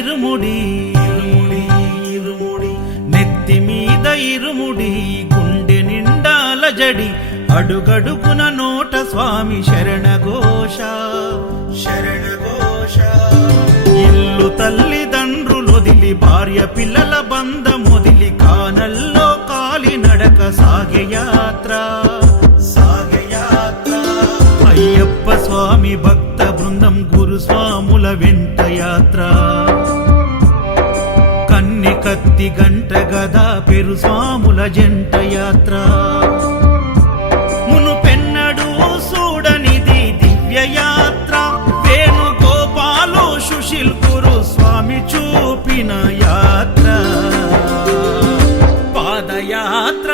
ఇరుముడి ఇరుముడి ఇరుముడి నెత్తి మీద ఇరుముడి గుండె నిండాల జడి అడుగడుగున నోట స్వామి శరణఘోష శరణఘోష ఇల్లు తల్లిదండ్రులొదిలి భార్య పిల్లల బంధమొదిలి కానల్లో కాలి నడక సాగే యాత్ర అయ్యప్ప స్వామి భక్త బృందం గురుస్వాముల వెంట యాత్ర కన్ని కత్తి గంట గదా పెరు స్వాముల జంట యాత్ర మునుపెన్నడు చూడనిది దివ్య యాత్ర వేణుగోపాలు సుశీల్ గురు స్వామి చూపిన యాత్ర పాదయాత్ర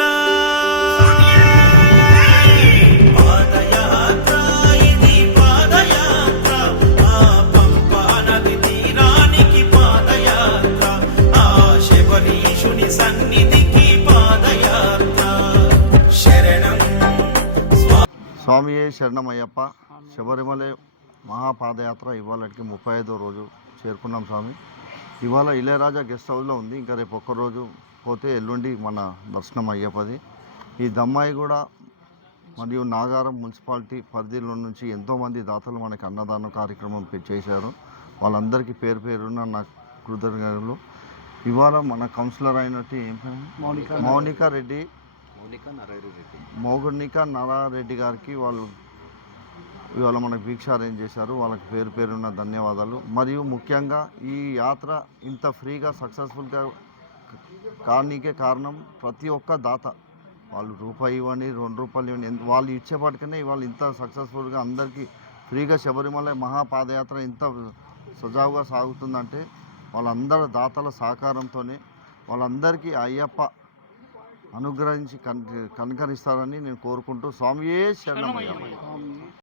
స్వామియే శరణమయ్యప్ప శబరిమల మహాపాదయాత్ర ఇవాళకి 35వ రోజు చేరుకున్నాం స్వామి. ఇవాళ ఇళయరాజా గెస్ట్ హౌస్లో ఉంది. ఇంకా రేపు ఒక్కరోజు పోతే ఎల్లుండి మన దర్శనం అయ్యప్పది. ఈ దమ్మాయిగూడ మరియు నాగారం మున్సిపాలిటీ పరిధిలో నుంచి ఎంతోమంది దాతలు మనకి అన్నదానం కార్యక్రమం చేశారు. వాళ్ళందరికీ పేరు పేరున్న నా కృతజ్ఞతలు. ఇవాళ మన కౌన్సిలర్ అయినట్టు ఏం పేరు మౌనిక నారారెడ్డి గారికి వాళ్ళు ఇవాళ మనకు భిక్ష అరేంజ్ చేశారు. వాళ్ళకి పేరు పేరున్న ధన్యవాదాలు. మరియు ముఖ్యంగా ఈ యాత్ర ఇంత ఫ్రీగా సక్సెస్ఫుల్గా కానీకే కారణం ప్రతి ఒక్క దాత. వాళ్ళు రూపాయి ఇవ్వండి, 2 రూపాయలు ఇవ్వండి, వాళ్ళు ఇచ్చేపాటికనే ఇవాళ ఇంత సక్సెస్ఫుల్గా అందరికీ ఫ్రీగా శబరిమల మహాపాదయాత్ర ఇంత సజావుగా సాగుతుందంటే వాళ్ళందరి దాతల సహకారంతోనే. వాళ్ళందరికీ అయ్యప్ప అనుగ్రహించి కనికరిస్తారని నేను కోరుకుంటూ స్వామియే శరణమయ్యప్ప.